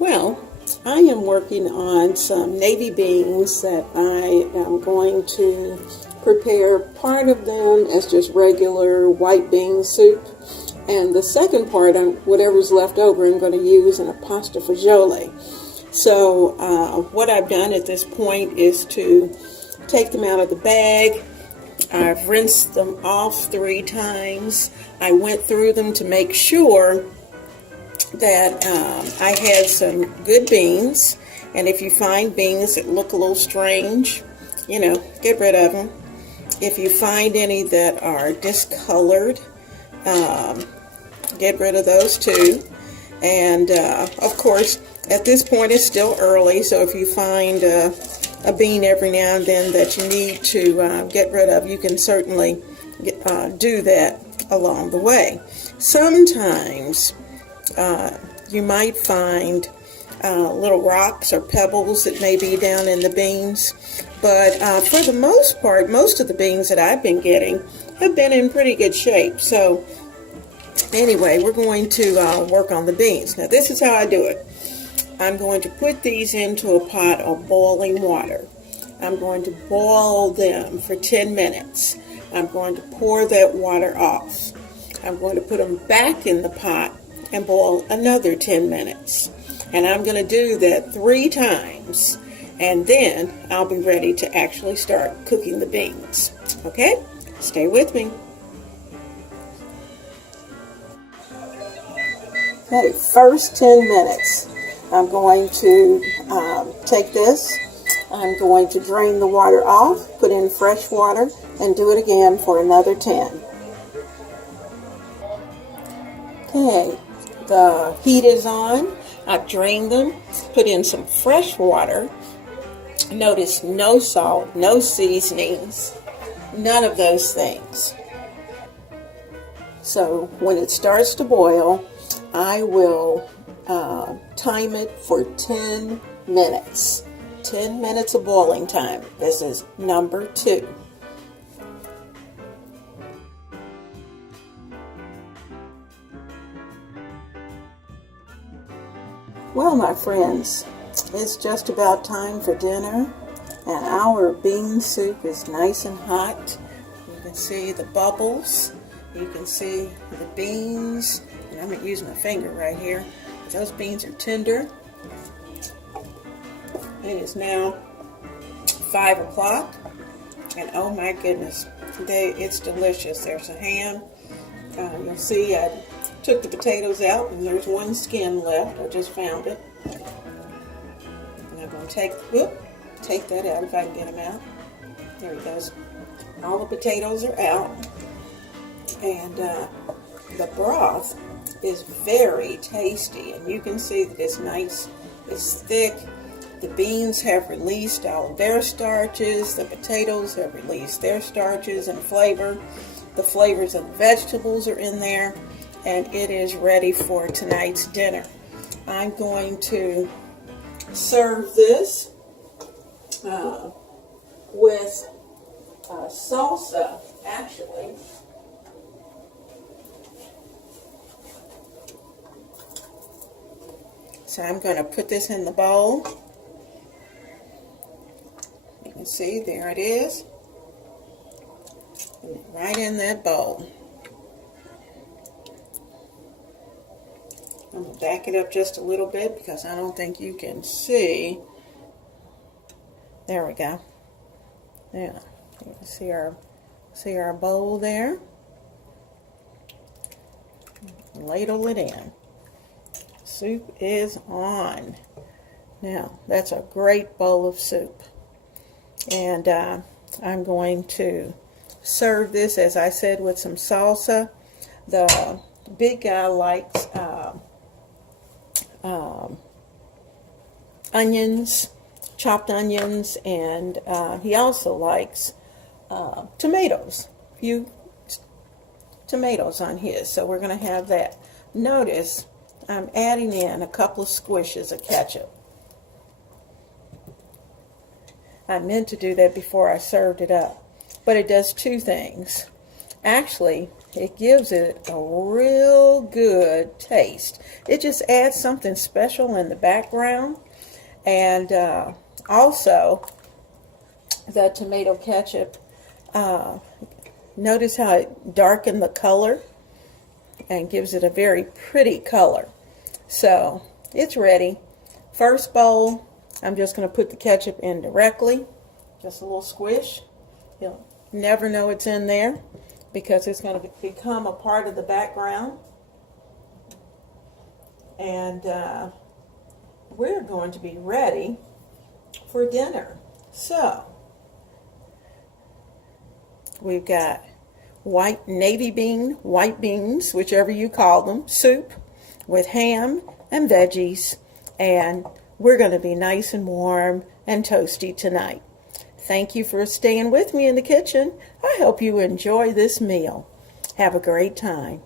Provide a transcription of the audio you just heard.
Well, I am working on some navy beans that I am going to prepare part of them as just regular white bean soup, and the second part, whatever's left over, I'm going to use in a pasta fagioli. So what I've done at this point is to take them out of the bag. I've rinsed them off 3 times. I went through them to make sure that I had some good beans, and if you find beans that look a little strange, get rid of them. If you find any that are discolored, get rid of those too. And of course, at this point it's still early, so if you find a bean every now and then that you need to get rid of, you can certainly do that along the way. Sometimes you might find little rocks or pebbles that may be down in the beans, but for the most part, most of the beans that I've been getting have been in pretty good shape. So anyway, we're going to work on the beans. Now this is how I do it. I'm going to put these into a pot of boiling water. I'm going to boil them for 10 minutes. I'm going to pour that water off. I'm going to put them back in the pot and boil another 10 minutes. And I'm going to do that 3 times. And then I'll be ready to actually start cooking the beans. Okay? Stay with me. Okay, first 10 minutes. I'm going to take this. I'm going to drain the water off, put in fresh water, and do it again for another 10. Okay, the heat is on. I've drained them, put in some fresh water. Notice no salt, no seasonings, none of those things. So when it starts to boil, I will time it for 10 minutes. 10 minutes of boiling time. This is number 2. Well, my friends, it's just about time for dinner, and our bean soup is nice and hot. You can see the bubbles. You can see the beans. And I'm going to use my finger right here. Those beans are tender. It is now 5 o'clock, and oh my goodness, it's delicious. There's a ham. You'll see I took the potatoes out, and there's one skin left. I just found it. And I'm going to take that out if I can get them out. There it goes. All the potatoes are out, and the broth is very tasty, and you can see that it's nice, it's thick. The beans have released all of their starches, the potatoes have released their starches and flavor. The flavors of the vegetables are in there, and it is ready for tonight's dinner. I'm going to serve this with salsa, actually. So I'm going to put this in the bowl. You can see, there it is. Right in that bowl. I'm going to back it up just a little bit because I don't think you can see. There we go. Yeah, you can see our bowl there. Ladle it in. Soup is on. Now, that's a great bowl of soup. And I'm going to serve this, as I said, with some salsa. The big guy likes onions, chopped onions, and he also likes tomatoes. A few tomatoes on his, so we're going to have that. Notice I'm adding in a couple of squishes of ketchup. I meant to do that before I served it up, but it does 2 things. Actually, it gives it a real good taste. It just adds something special in the background. And also, the tomato ketchup, notice how it darkened the color and gives it a very pretty color. So it's ready. First bowl, I'm just going to put the ketchup in directly. Just a little squish. You'll never know it's in there because it's going to become a part of the background. And we're going to be ready for dinner. So we've got white navy bean, white beans, whichever you call them, soup with ham and veggies, and we're going to be nice and warm and toasty tonight. Thank you for staying with me in the kitchen. I hope you enjoy this meal. Have a great time.